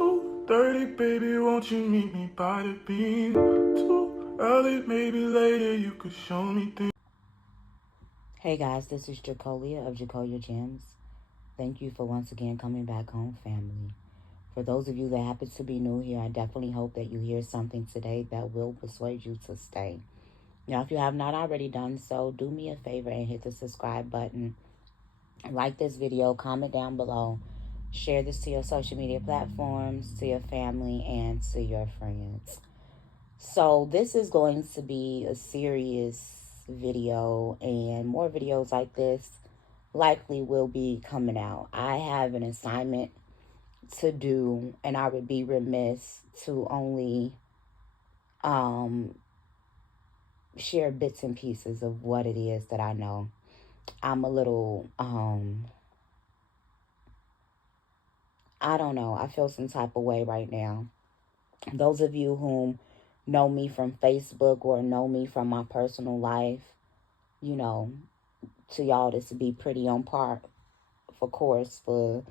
2:30, baby, won't you meet me by the beam? Too early, maybe later, you could show me things. Hey guys, this is Jacolia of Jacolia Gems. Thank you for once again coming back home, family. For those of you that happen to be new here, I definitely hope that you hear something today that will persuade you to stay. Now, if you have not already done so, do me a favor and hit the subscribe button. Like this video, comment down below. Share this to your social media platforms, to your family, and to your friends. So this is going to be a serious video, and more videos like this likely will be coming out. I have an assignment to do, and I would be remiss to only share bits and pieces of what it is that I know. I'm a little I don't know, I feel some type of way right now. Those of you whom know me from Facebook or know me from my personal life, you know, to y'all this would be pretty on par, of course, for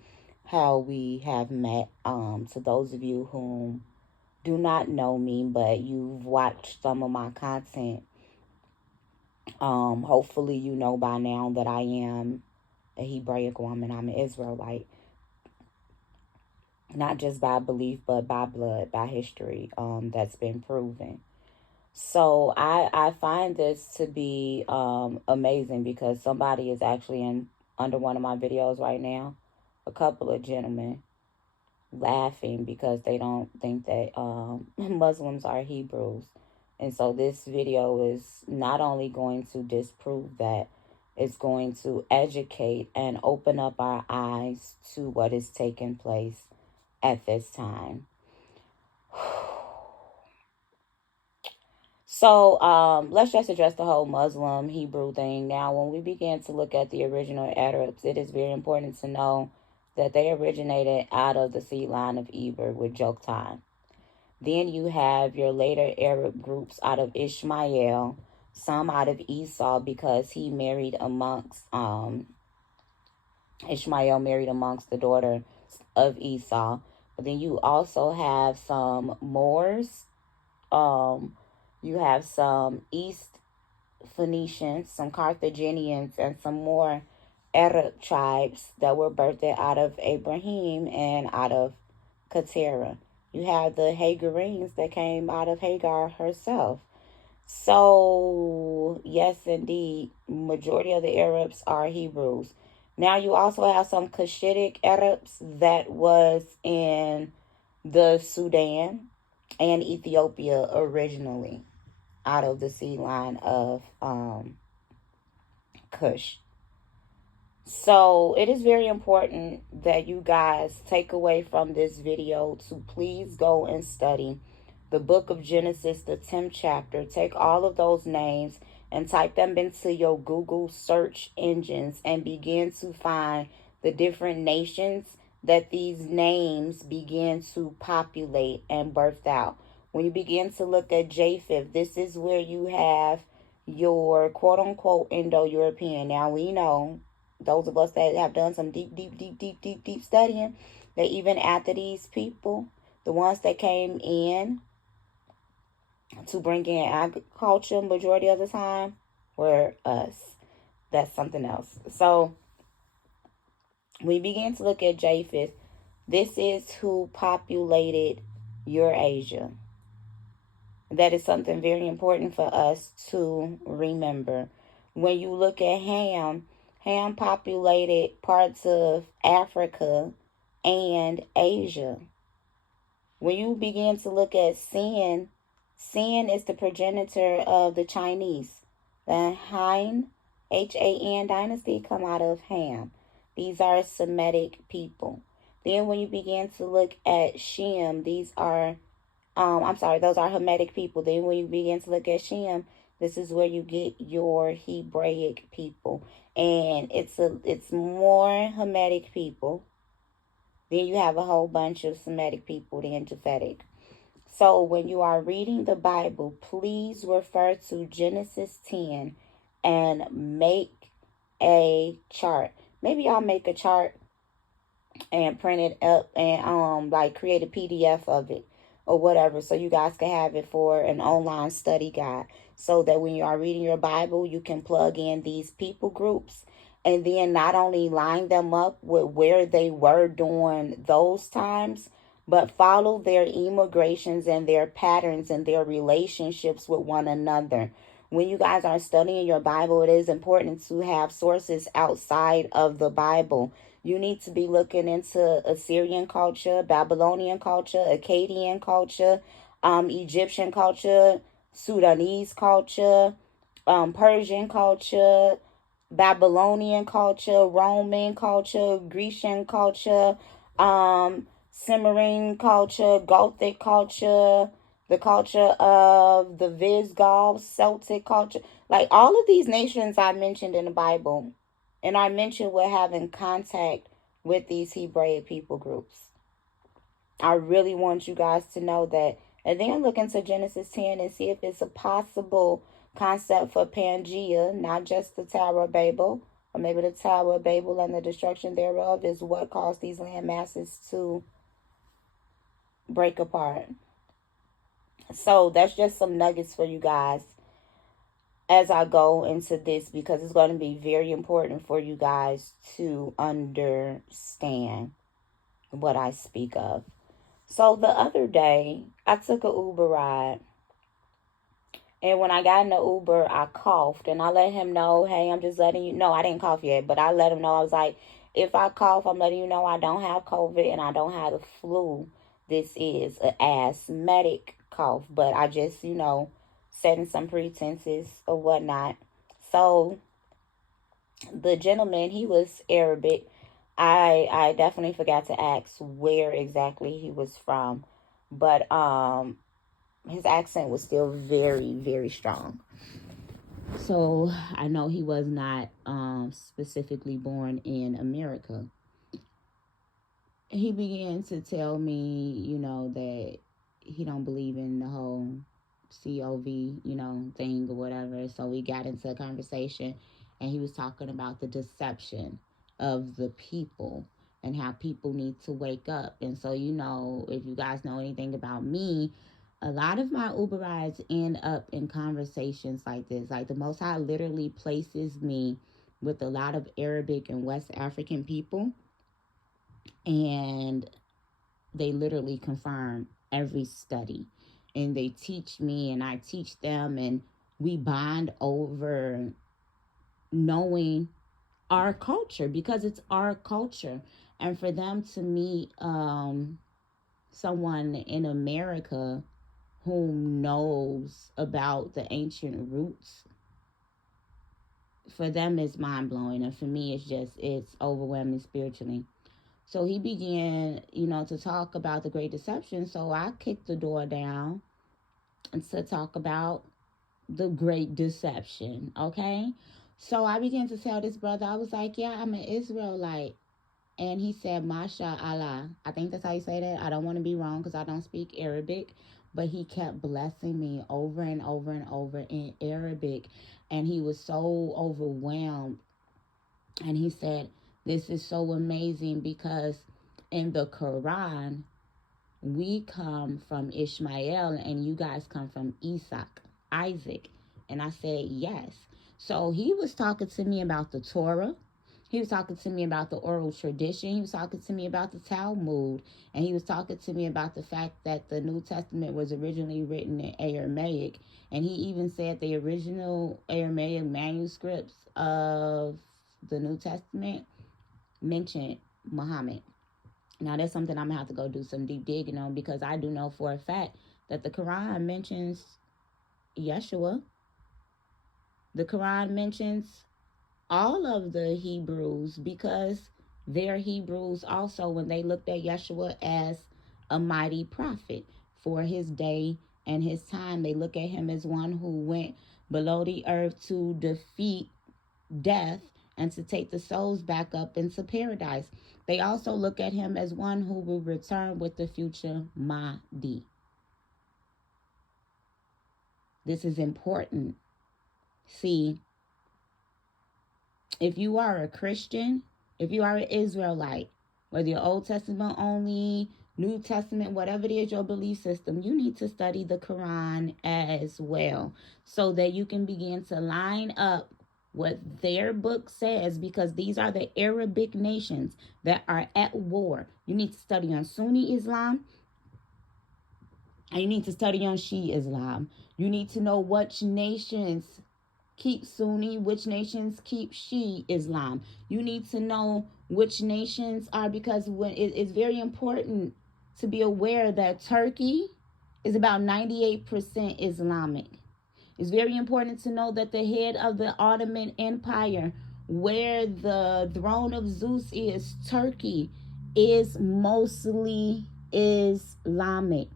how we have met. To those of you whom do not know me, but you've watched some of my content, hopefully you know by now that I am a Hebraic woman. I'm an Israelite. Not just by belief, but by blood, by history, that's been proven. So I find this to be amazing, because somebody is actually under one of my videos right now, a couple of gentlemen laughing because they don't think that Muslims are Hebrews. And so this video is not only going to disprove that, it's going to educate and open up our eyes to what is taking place at this time. So let's just address the whole Muslim Hebrew thing. Now, when we begin to look at the original Arabs, it is very important to know that they originated out of the seed line of Eber with Joktan. Then you have your later Arab groups out of Ishmael, some out of Esau, because he married amongst Ishmael married amongst the daughter of Esau. But then you also have some Moors, you have some East Phoenicians, some Carthaginians, and some more Arab tribes that were birthed out of Abraham and out of Keturah. You have the Hagarenes that came out of Hagar herself. So, yes, indeed, majority of the Arabs are Hebrews. Now, you also have some Cushitic Arabs that was in the Sudan and Ethiopia originally, out of the seed line of Cush. So it is very important that you guys take away from this video to please go and study the book of Genesis, the 10th chapter. Take all of those names and type them into your Google search engines and begin to find the different nations that these names begin to populate and birth out. When you begin to look at Japheth, this is where you have your quote-unquote Indo-European. Now, we know, those of us that have done some deep studying, that even after these people, the ones that came in to bring in agriculture majority of the time were us. That's something else. So we begin to look at Japheth. This is who populated Eurasia. That is something very important for us to remember. When you look at Ham, Ham populated parts of Africa and Asia. When you begin to look at Sin, Sin is the progenitor of the Chinese. The Han, H-A-N dynasty come out of Ham. These are Semitic people. Then when you begin to look at Shem, these are, those are Hamitic people. Then when you begin to look at Shem, this is where you get your Hebraic people. And it's more Hamitic people. Then you have a whole bunch of Semitic people, then Japhetic. So when you are reading the Bible, please refer to Genesis 10 and make a chart. Maybe I'll make a chart and print it up and like create a PDF of it or whatever, so you guys can have it for an online study guide, so that when you are reading your Bible, you can plug in these people groups, and then not only line them up with where they were during those times, but follow their immigrations and their patterns and their relationships with one another. When you guys are studying your Bible, it is important to have sources outside of the Bible. You need to be looking into Assyrian culture, Babylonian culture, Akkadian culture, Egyptian culture, Sudanese culture, Persian culture, Babylonian culture, Roman culture, Grecian culture, Cimmerian culture, Gothic culture, the culture of the Visigoths, Celtic culture. Like all of these nations I mentioned in the Bible, and I mentioned we're having contact with these Hebraic people groups. I really want you guys to know that. And then look into Genesis 10 and see if it's a possible concept for Pangea, not just the Tower of Babel, or maybe the Tower of Babel and the destruction thereof is what caused these land masses to break apart. So that's just some nuggets for you guys as I go into this, because it's going to be very important for you guys to understand what I speak of. So the other day, I took an Uber ride. And when I got in the Uber, I coughed. And I let him know, hey, I'm just letting you know. I didn't cough yet, but I let him know. I was like, if I cough, I'm letting you know I don't have COVID and I don't have the flu. This is an asthmatic cough. But I just, setting some pretenses or whatnot. So the gentleman, he was Arabic. I definitely forgot to ask where exactly he was from, but his accent was still very, very strong. So I know he was not specifically born in America. He began to tell me, that he don't believe in the whole COV, thing or whatever. So we got into a conversation, and he was talking about the deception of the people and how people need to wake up. And so, if you guys know anything about me, a lot of my Uber rides end up in conversations like this. Like the Most High literally places me with a lot of Arabic and West African people, and they literally confirm every study, and they teach me and I teach them, and we bond over knowing our culture, because it's our culture. And for them to meet someone in America who knows about the ancient roots, for them it's mind-blowing, and for me it's overwhelming spiritually. So he began, to talk about the great deception. So I kicked the door down and to talk about the great deception. Okay. So I began to tell this brother, I was like, yeah, I'm an Israelite. And he said, Masha Allah. I think that's how you say that. I don't want to be wrong because I don't speak Arabic. But he kept blessing me over and over and over in Arabic. And he was so overwhelmed. And he said, this is so amazing because in the Quran, we come from Ishmael and you guys come from Isaac. And I said, yes. So he was talking to me about the Torah. He was talking to me about the oral tradition. He was talking to me about the Talmud. And he was talking to me about the fact that the New Testament was originally written in Aramaic. And he even said the original Aramaic manuscripts of the New Testament mentioned Muhammad. Now, that's something I'm going to have to go do some deep digging on, because I do know for a fact that the Quran mentions Yeshua. The Quran mentions all of the Hebrews, because they're Hebrews also when they looked at Yeshua as a mighty prophet for his day and his time. They look at him as one who went below the earth to defeat death and to take the souls back up into paradise. They also look at him as one who will return with the future Mahdi. This is important. See, if you are a Christian, if you are an Israelite, whether you're Old Testament only, New Testament, whatever it is your belief system, you need to study the Quran as well so that you can begin to line up what their book says, because these are the Arabic nations that are at war. You need to study on Sunni Islam and you need to study on Shia Islam. You need to know which nations keep Sunni, which nations keep Shia Islam. You need to know which nations are, because when it's very important to be aware that Turkey is about 98% Islamic. It's very important to know that the head of the Ottoman Empire, where the throne of Zeus is, Turkey, is mostly Islamic.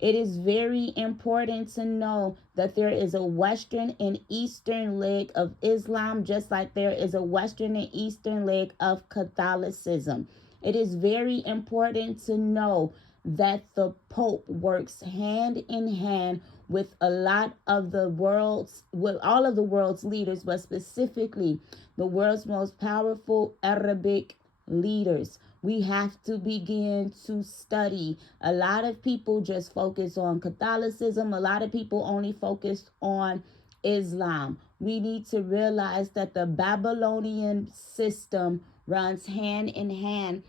It is very important to know that there is a Western and Eastern leg of Islam, just like there is a Western and Eastern leg of Catholicism. It is very important to know that the Pope works hand in hand with a lot of the world's, with all of the world's leaders, but specifically the world's most powerful Arabic leaders. We have to begin to study. A lot of people just focus on Catholicism. A lot of people only focus on Islam. We need to realize that the Babylonian system runs hand in hand.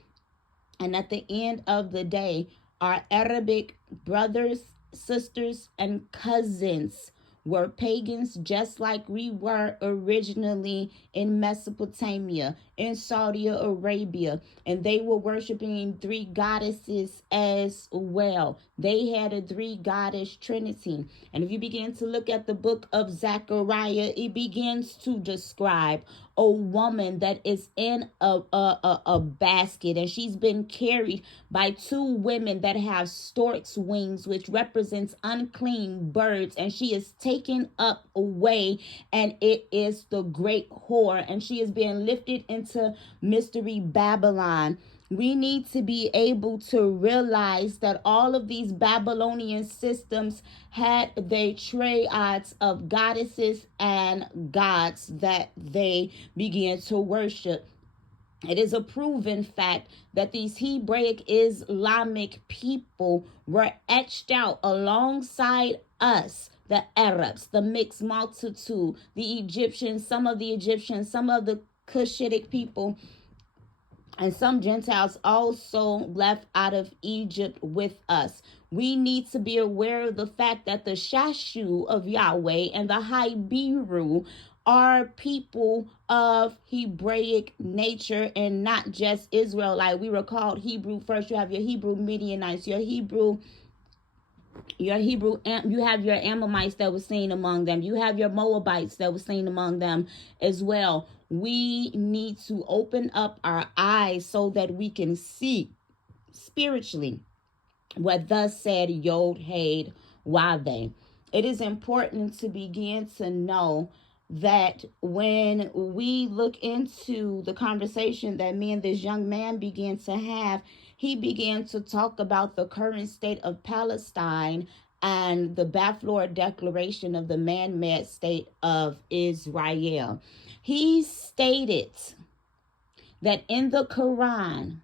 And at the end of the day, our Arabic brothers, sisters, and cousins were pagans just like we were originally in Mesopotamia, in Saudi Arabia, and they were worshiping three goddesses as well. They had a three goddess trinity. And if you begin to look at the book of Zechariah, it begins to describe a woman that is in a basket, and she's been carried by two women that have stork's wings, which represents unclean birds, and she is taken up away, and it is the great whore, and she is being lifted into mystery Babylon. We need to be able to realize that all of these Babylonian systems had their triads of goddesses and gods that they began to worship. It is a proven fact that these Hebraic Islamic people were etched out alongside us, the Arabs, the mixed multitude, the Egyptians, some of the Cushitic people, and some Gentiles also left out of Egypt with us. We need to be aware of the fact that the Shashu of Yahweh and the Hibiru are people of Hebraic nature and not just Israel. Like we were called Hebrew first. You have your Hebrew Midianites, you have your Ammonites that was seen among them. You have your Moabites that was seen among them as well. We need to open up our eyes so that we can see spiritually what thus said Yod Had Wade. It is important to begin to know that when we look into the conversation that me and this young man began to have, he began to talk about the current state of Palestine and the Balfour Declaration of the man-made state of Israel. He stated that in the Quran,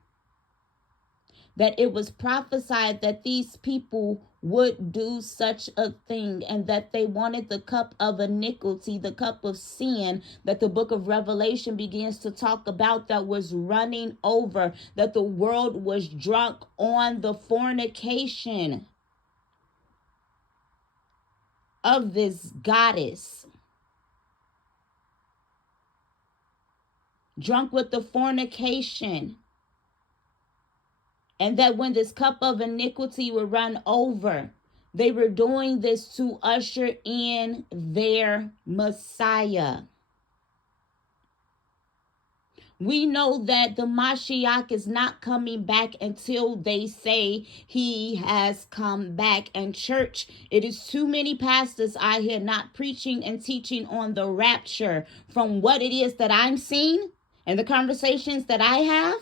that it was prophesied that these people would do such a thing, and that they wanted the cup of iniquity, the cup of sin that the book of Revelation begins to talk about, that was running over, that the world was drunk on the fornication of this goddess. Drunk with the fornication. And that when this cup of iniquity would run over, they were doing this to usher in their Messiah. We know that the Mashiach is not coming back until they say he has come back. And church, it is too many pastors out here not preaching and teaching on the rapture. From what it is that I'm seeing and the conversations that I have,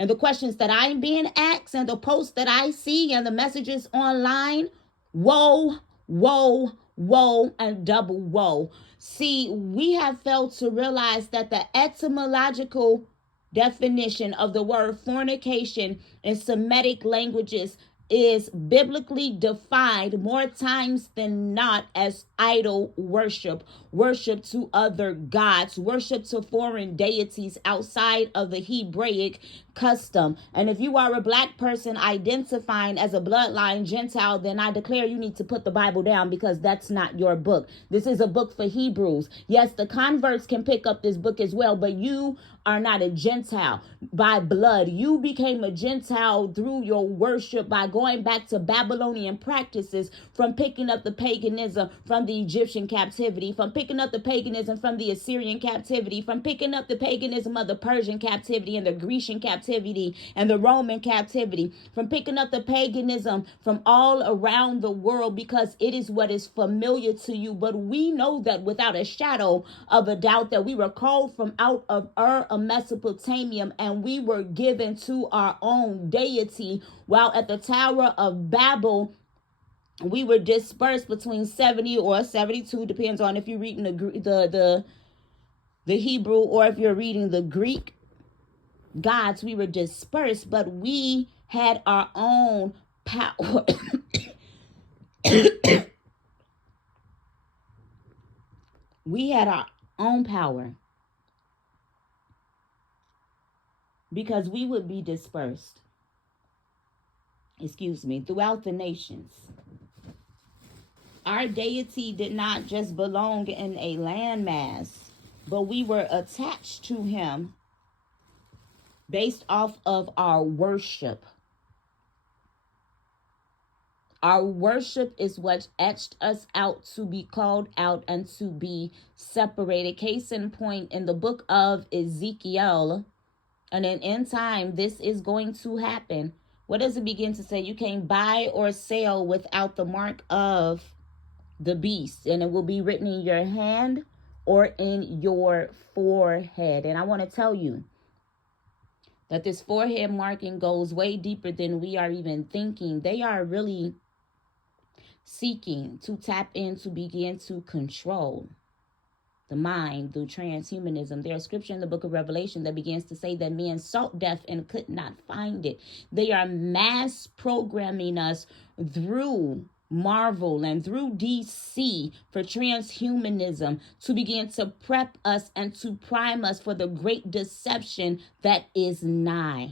and the questions that I'm being asked, and the posts that I see, and the messages online, woe, woe, woe, and double woe. See, we have failed to realize that the etymological definition of the word fornication in Semitic languages is biblically defined more times than not as idol worship, worship to other gods, worship to foreign deities outside of the Hebraic custom. And if you are a black person identifying as a bloodline Gentile, then I declare you need to put the Bible down, because that's not your book. This is a book for Hebrews. Yes, the converts can pick up this book as well, but you are not a Gentile by blood. You became a Gentile through your worship by going back to Babylonian practices, from picking up the paganism from the Egyptian captivity, from picking up the paganism from the Assyrian captivity, from picking up the paganism of the Persian captivity and the Grecian captivity and the Roman captivity, from picking up the paganism from all around the world, because it is what is familiar to you. But we know that without a shadow of a doubt that we were called from out of Mesopotamia, and we were given to our own deity, while at the Tower of Babel we were dispersed between 70 or 72, depends on if you're reading the Hebrew or if you're reading the Greek gods. We were dispersed, but we had our own power. We had our own power, because we would be dispersed, throughout the nations. Our deity did not just belong in a landmass, but we were attached to him based off of our worship. Our worship is what etched us out to be called out and to be separated. Case in point, in the book of Ezekiel, and in time, this is going to happen. What does it begin to say? You can't buy or sell without the mark of the beast, and it will be written in your hand or in your forehead. And I want to tell you that this forehead marking goes way deeper than we are even thinking. They are really seeking to tap in to begin to control the mind through transhumanism. There's scripture in the book of Revelation that begins to say that men sought death and could not find it. They are mass programming us through Marvel and through DC for transhumanism to begin to prep us and to prime us for the great deception that is nigh.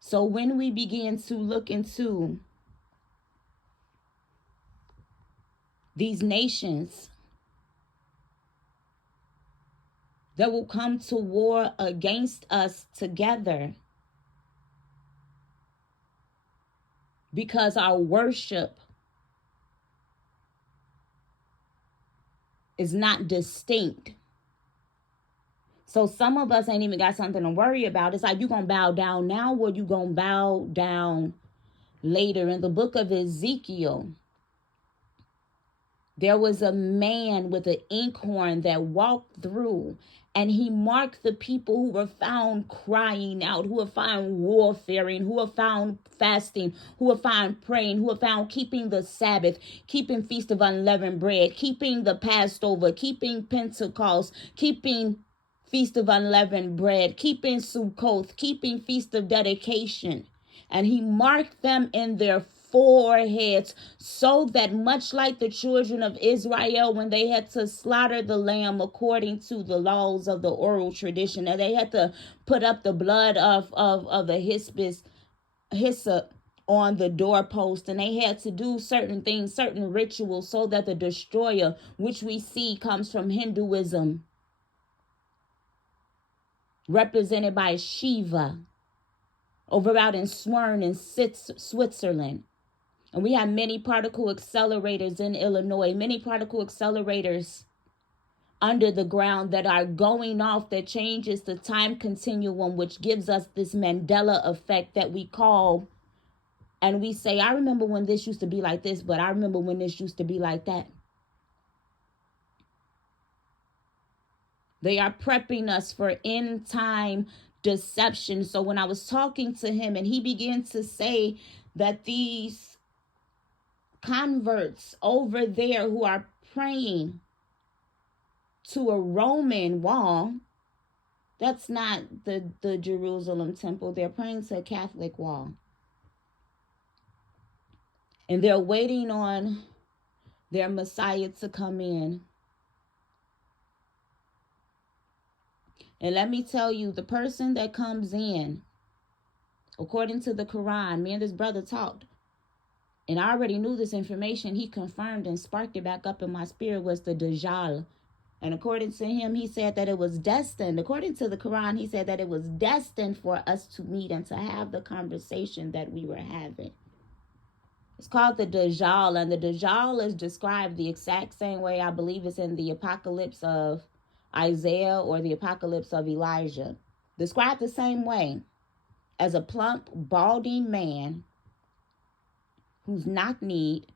So when we begin to look into these nations that will come to war against us together, because our worship is not distinct. So some of us ain't even got something to worry about. It's like, you going to bow down now or you going to bow down later. In the book of Ezekiel, there was a man with an inkhorn that walked through, and he marked the people who were found crying out, who were found warfaring, who were found fasting, who were found praying, who were found keeping the Sabbath, keeping Feast of Unleavened Bread, keeping the Passover, keeping Pentecost, keeping Feast of Unleavened Bread, keeping Sukkoth, keeping Feast of Dedication. And he marked them in their foreheads, so that much like the children of Israel, when they had to slaughter the lamb according to the laws of the oral tradition, and they had to put up the blood of the hyssop on the doorpost, and they had to do certain things, certain rituals, so that the destroyer, which we see comes from Hinduism, represented by Shiva, over out in Swern in Switzerland. And we have many particle accelerators in Illinois, many particle accelerators under the ground that are going off, that changes the time continuum, which gives us this Mandela effect that we call, and we say, I remember when this used to be like this, but I remember when this used to be like that. They are prepping us for end time deception. So when I was talking to him and he began to say that these converts over there who are praying to a Roman wall. That's not the Jerusalem temple. They're praying to a Catholic wall. And they're waiting on their Messiah to come in. And let me tell you, the person that comes in, according to the Quran, me and this brother talked, and I already knew this information. He confirmed and sparked it back up in my spirit, was the Dajjal. And according to him, he said that it was destined. According to the Quran, he said that it was destined for us to meet and to have the conversation that we were having. It's called the Dajjal, and the Dajjal is described the exact same way I believe it's in the Apocalypse of Isaiah or the Apocalypse of Elijah. Described the same way, as a plump, balding man who's knock-kneed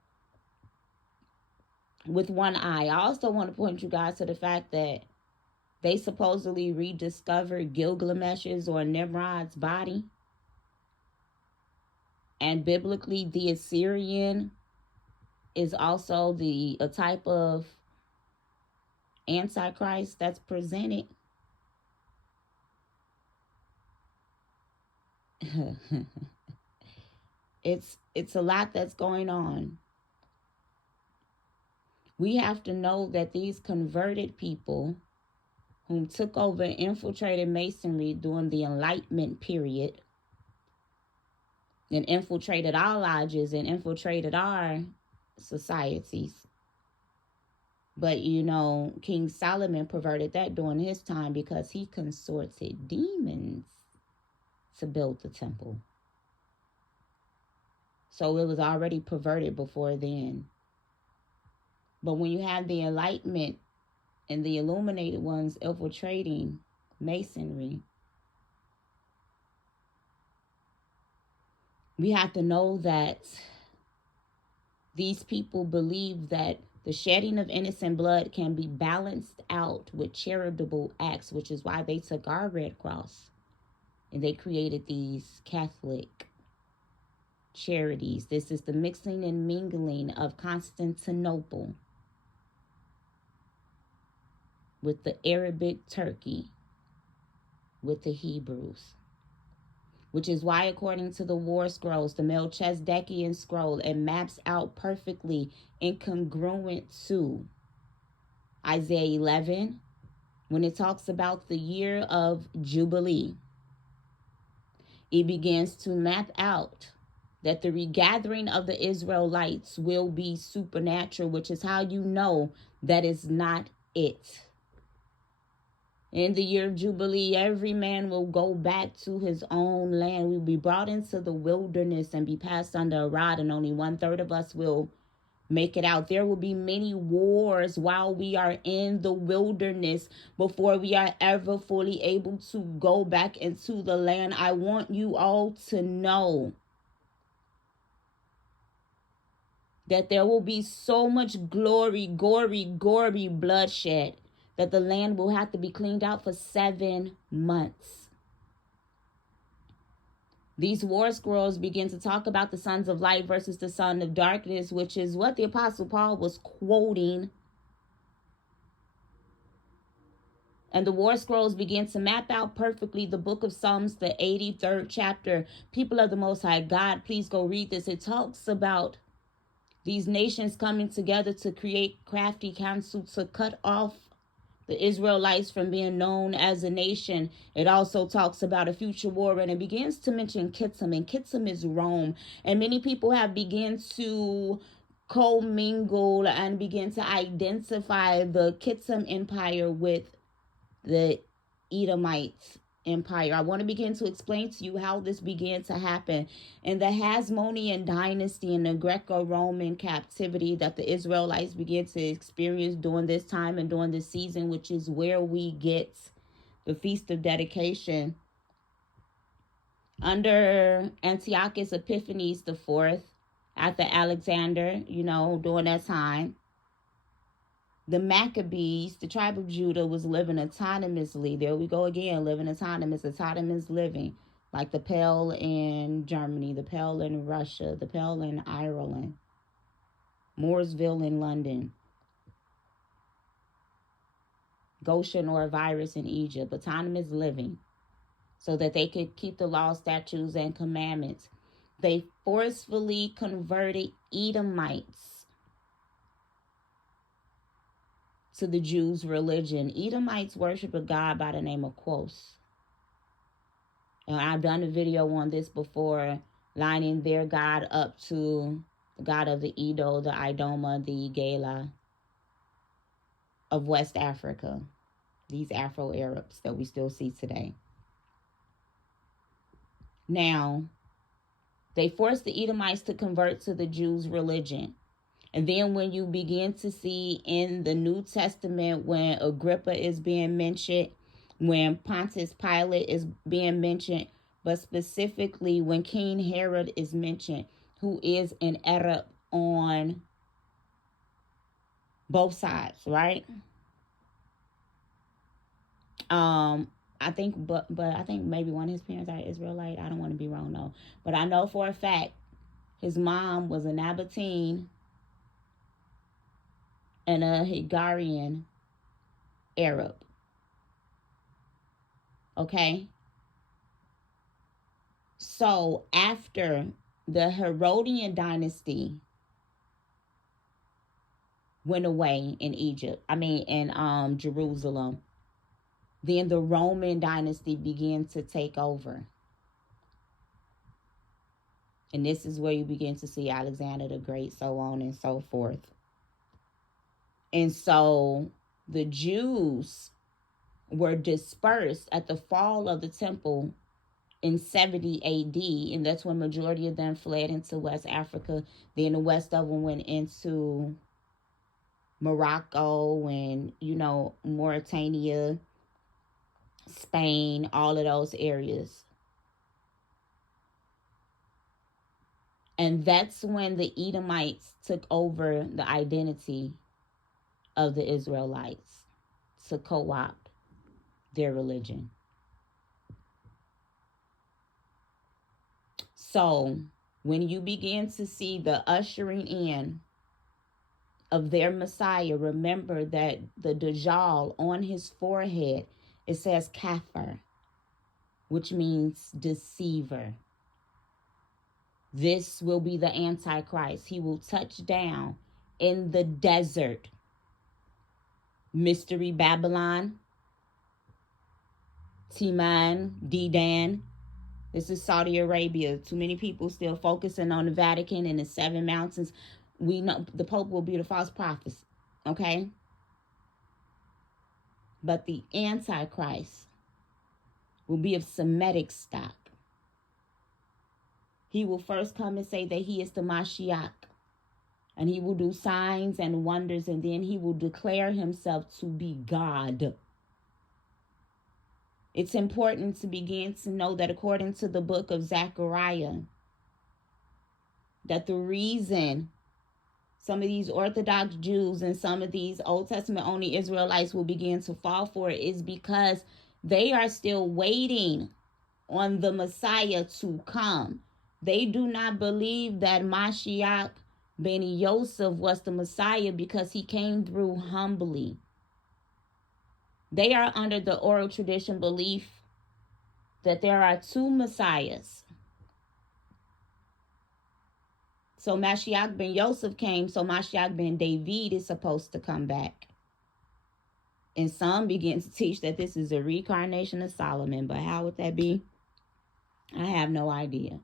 with one eye. I also want to point you guys to the fact that they supposedly rediscovered Gilgamesh's or Nimrod's body. And biblically, the Assyrian is also a type of Antichrist that's presented. It's a lot that's going on. We have to know that these converted people whom took over and infiltrated Masonry during the Enlightenment period and infiltrated our lodges and infiltrated our societies. But, King Solomon perverted that during his time because he consorted demons to build the temple. So it was already perverted before then. But when you have the Enlightenment and the illuminated ones infiltrating Masonry, we have to know that these people believe that the shedding of innocent blood can be balanced out with charitable acts, which is why they took our Red Cross and they created these Catholic charities. This is the mixing and mingling of Constantinople with the Arabic Turkey, with the Hebrews. Which is why, according to the War Scrolls, the Melchizedekian scroll, it maps out perfectly incongruent to Isaiah 11, when it talks about the year of Jubilee. It begins to map out that the regathering of the Israelites will be supernatural, which is how you know that is not it. In the year of Jubilee, every man will go back to his own land. We will be brought into the wilderness and be passed under a rod, and only 1/3 of us will make it out. There will be many wars while we are in the wilderness before we are ever fully able to go back into the land. I want you all to know that there will be so much gory bloodshed that the land will have to be cleaned out for 7 months. These war scrolls begin to talk about the sons of light versus the son of darkness, which is what the Apostle Paul was quoting. And the war scrolls begin to map out perfectly the book of Psalms, the 83rd chapter. People of the Most High God, please go read this. It talks about these nations coming together to create crafty counsel to cut off the Israelites from being known as a nation. It also talks about a future war, and it begins to mention Kittim, and Kittim is Rome. And many people have begun to commingle and begin to identify the Kittim Empire with the Edomite Empire. I want to begin to explain to you how this began to happen in the Hasmonean dynasty and the Greco-Roman captivity that the Israelites began to experience during this time and during this season, which is where we get the Feast of Dedication. Under Antiochus Epiphanes IV, after Alexander, during that time, the Maccabees, the tribe of Judah, was living autonomously. There we go again, living autonomous living. Like the Pale in Germany, the Pale in Russia, the Pale in Ireland, Mooresville in London. Goshen or a virus in Egypt, autonomous living, so that they could keep the law, statutes, and commandments. They forcefully converted Edomites to the Jews' religion. Edomites worship a god by the name of Quos. And I've done a video on this before, lining their god up to the god of the Edo, the Idoma, the Gala of West Africa. These Afro-Arabs that we still see today. Now, they forced the Edomites to convert to the Jews' religion. And then when you begin to see in the New Testament, when Agrippa is being mentioned, when Pontius Pilate is being mentioned, but specifically when King Herod is mentioned, who is an Arab on both sides, right? I think, but I think maybe one of his parents are Israelite. I don't want to be wrong though, but I know for a fact his mom was a Nabatean and a Hagarian Arab. Okay. So after the Herodian dynasty went away in Jerusalem, then the Roman dynasty began to take over. And this is where you begin to see Alexander the Great, so on and so forth. And so the Jews were dispersed at the fall of the temple in 70 AD. And that's when majority of them fled into West Africa. Then the west of them went into Morocco and, Mauritania, Spain, all of those areas. And that's when the Edomites took over the identity of the Israelites to co-opt their religion. So when you begin to see the ushering in of their Messiah, remember that the Dajjal on his forehead, it says Kafir, which means deceiver. This will be the Antichrist. He will touch down in the desert. Mystery Babylon, Timan, Dedan. This is Saudi Arabia. Too many people still focusing on the Vatican and the 7 mountains. We know the Pope will be the false prophet. Okay? But the Antichrist will be of Semitic stock. He will first come and say that he is the Mashiach. And he will do signs and wonders. And then he will declare himself to be God. It's important to begin to know that according to the book of Zechariah, that the reason some of these Orthodox Jews and some of these Old Testament only Israelites will begin to fall for it is because they are still waiting on the Messiah to come. They do not believe that Mashiach ben Yosef was the Messiah because he came through humbly. They are under the oral tradition belief that there are 2 Messiahs. So Mashiach ben Yosef came, so Mashiach ben David is supposed to come back. And some begin to teach that this is a reincarnation of Solomon, but how would that be? I have no idea.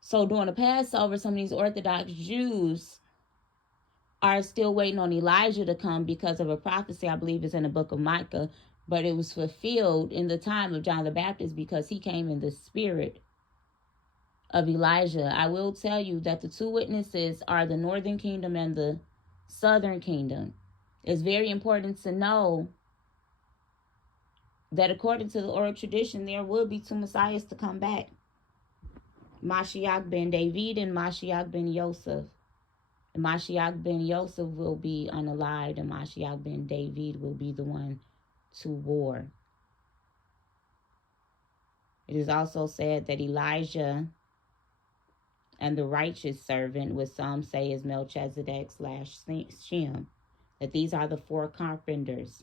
So during the Passover, some of these Orthodox Jews are still waiting on Elijah to come because of a prophecy, I believe is in the book of Micah, but it was fulfilled in the time of John the Baptist because he came in the spirit of Elijah. I will tell you that the 2 witnesses are the northern kingdom and the southern kingdom. It's very important to know that according to the oral tradition, there will be 2 messiahs to come back. Mashiach ben David and Mashiach ben Yosef. And Mashiach ben Yosef will be unalived, and Mashiach ben David will be the one to war. It is also said that Elijah and the righteous servant, which some say is Melchizedek / Shem, that these are the four carpenters,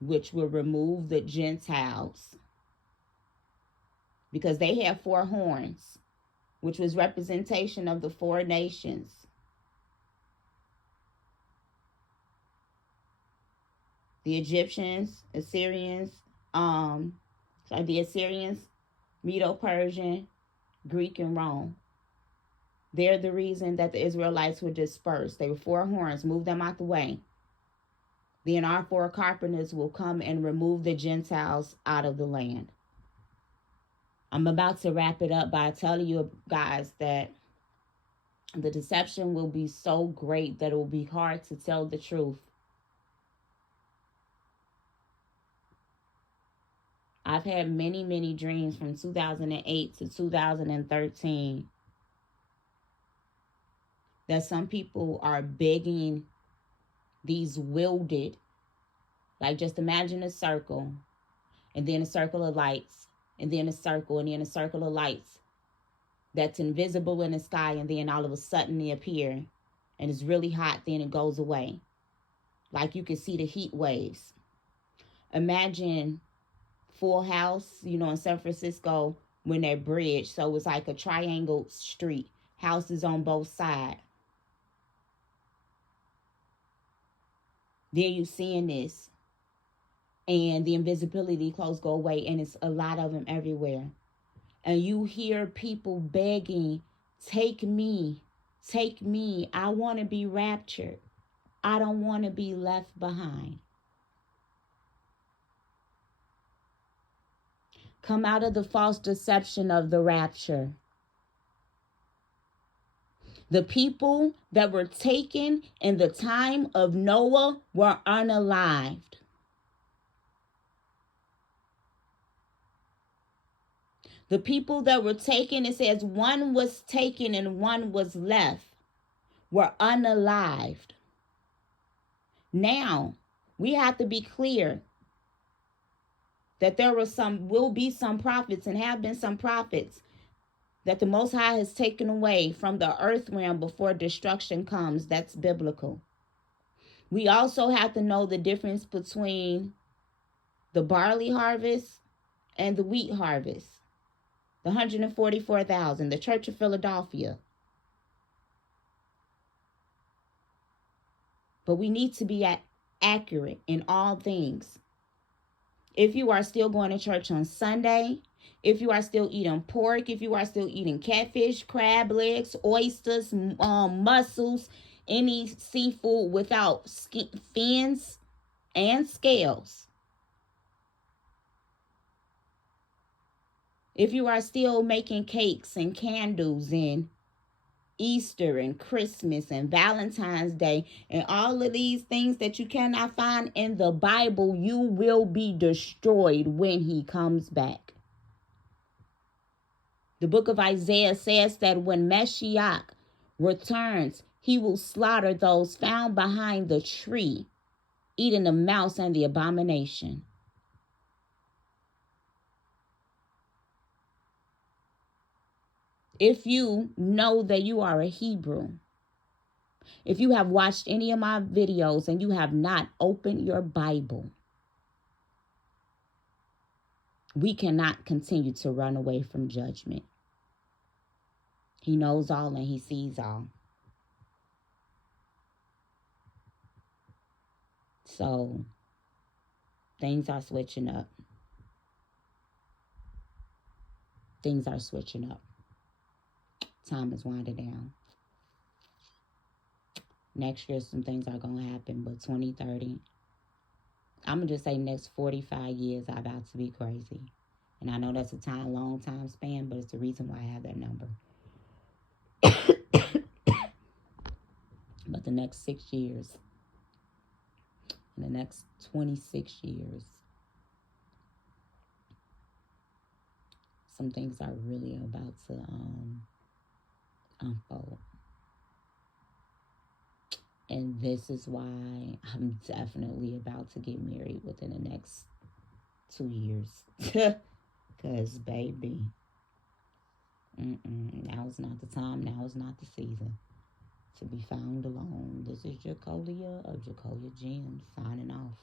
which will remove the Gentiles, because they have four horns, which was representation of the four nations. The Egyptians, Assyrians, the Assyrians, Medo-Persian, Greek, and Rome. They're the reason that the Israelites were dispersed. They were four horns. Move them out the way. Then our four carpenters will come and remove the Gentiles out of the land. I'm about to wrap it up by telling you guys that the deception will be so great that it will be hard to tell the truth. I've had many, many dreams from 2008 to 2013 that some people are begging these wielded, like just imagine a circle, and then a circle of lights, and then a circle, and then a circle of lights that's invisible in the sky, and then all of a sudden they appear, and it's really hot, then it goes away. Like you can see the heat waves. Imagine Full House, in San Francisco, when that bridge, so it's like a triangle street, houses on both sides. Then you seeing this, and the invisibility clothes go away, and it's a lot of them everywhere. And you hear people begging, take me, I want to be raptured. I don't want to be left behind. Come out of the false deception of the rapture. The people that were taken in the time of Noah were unalived. The people that were taken, it says one was taken and one was left, were unalived. Now, we have to be clear that will be some prophets, and have been some prophets, that the Most High has taken away from the earth realm before destruction comes. That's biblical. We also have to know the difference between the barley harvest and the wheat harvest. The 144,000, the Church of Philadelphia. But we need to be accurate in all things. If you are still going to church on Sunday, if you are still eating pork, if you are still eating catfish, crab legs, oysters, mussels, any seafood without fins and scales. If you are still making cakes and candles and Easter and Christmas and Valentine's Day and all of these things that you cannot find in the Bible, you will be destroyed when he comes back. The book of Isaiah says that when Mashiach returns, he will slaughter those found behind the tree, eating the mouse and the abomination. If you know that you are a Hebrew, if you have watched any of my videos and you have not opened your Bible, we cannot continue to run away from judgment. He knows all and he sees all. So, things are switching up. Things are switching up. Time is winding down. Next year, some things are going to happen, but 2030, I'm going to just say next 45 years are about to be crazy. And I know that's a long time span, but it's the reason why I have that number. But the next 6 years, in the next 26 years, some things are really about to unfold. And this is why I'm definitely about to get married within the next 2 years. Because, baby, now is not the time. Now is not the season. to be found alone. This is Jacolia of Jacolia Gems signing off.